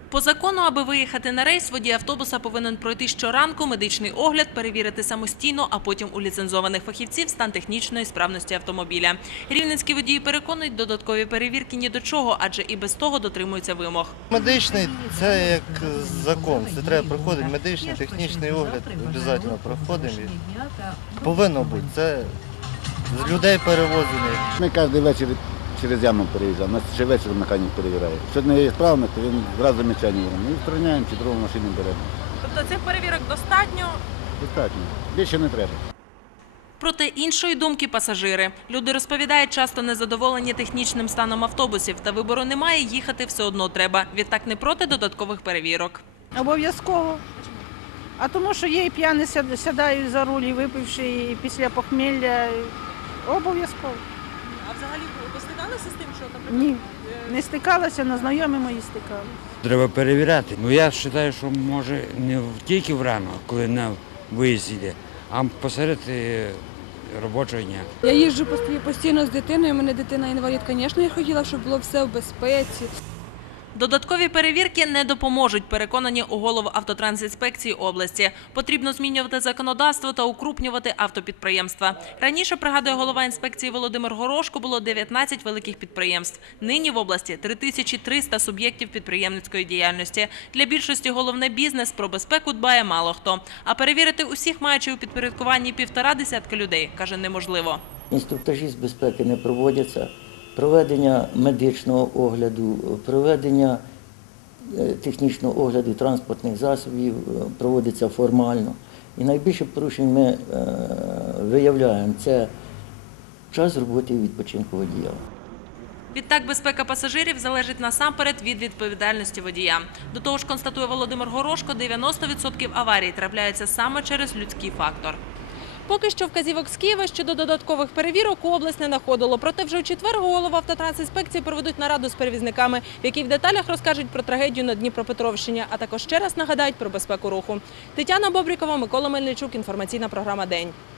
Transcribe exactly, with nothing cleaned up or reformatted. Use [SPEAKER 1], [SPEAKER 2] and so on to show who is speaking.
[SPEAKER 1] По закону, аби виїхати на рейс, водій автобуса повинен пройти щоранку медичний огляд, перевірити самостійно, а потім у ліцензованих фахівців стан технічної справності автомобіля. Рівненські водії переконують, додаткові перевірки ні до чого, адже і без того дотримуються вимог.
[SPEAKER 2] Медичний – це як закон, це треба проходити. Медичний, технічний огляд обов'язково проходимо. Повинно бути, це з людей перевозені.
[SPEAKER 3] Ми кожен вечір через яму переїжджаємо, нас ще вечір механік перевіряє. Що не є справно, то він одразу замічання робить. Ми відстраняємо, чи другу машину беремо.
[SPEAKER 1] Тобто цих перевірок достатньо?
[SPEAKER 3] Достатньо. Більше не треба.
[SPEAKER 1] Проте іншої думки пасажири. Люди розповідають, часто незадоволені технічним станом автобусів. Та вибору немає, їхати все одно треба. Відтак не проти додаткових перевірок.
[SPEAKER 4] Обов'язково. А тому, що є і п'яні сідають за руль, і випивши, і після похмілля. Обов'язково.
[SPEAKER 1] А взагалі ви стикалися з тим, що, наприклад...
[SPEAKER 4] Ні, не стикалася, на знайомі мої стикалися.
[SPEAKER 5] Треба перевіряти. Ну, я вважаю, що може не тільки врано, коли на виїзд йде, а посеред робочого дня.
[SPEAKER 6] Я їжджу постійно з дитиною, у мене дитина інвалід, звісно, я хотіла, щоб було все в безпеці.
[SPEAKER 1] Додаткові перевірки не допоможуть, переконані у голову автотрансінспекції області. Потрібно змінювати законодавство та укрупнювати автопідприємства. Раніше, пригадує голова інспекції Володимир Горошко, було дев'ятнадцять великих підприємств. Нині в області три тисячі триста суб'єктів підприємницької діяльності. Для більшості головне бізнес, про безпеку дбає мало хто. А перевірити усіх, маючи у підпорядкуванні півтора десятка людей, каже, неможливо.
[SPEAKER 7] Інструктажі з безпеки не проводяться. Проведення медичного огляду, проведення технічного огляду транспортних засобів проводиться формально. І найбільше порушень ми виявляємо – це час роботи і відпочинку водія.
[SPEAKER 1] Відтак, безпека пасажирів залежить насамперед від відповідальності водія. До того ж, констатує Володимир Горошко, дев'яносто відсотків аварій трапляються саме через людський фактор. Поки що вказівок з Києва щодо додаткових перевірок у область не находило. Проте вже у четвер голова автотрансінспекції проведуть нараду з перевізниками, в якій в деталях розкажуть про трагедію на Дніпропетровщині, а також ще раз нагадають про безпеку руху. Тетяна Бобрікова, Микола Мельничук, інформаційна програма «День».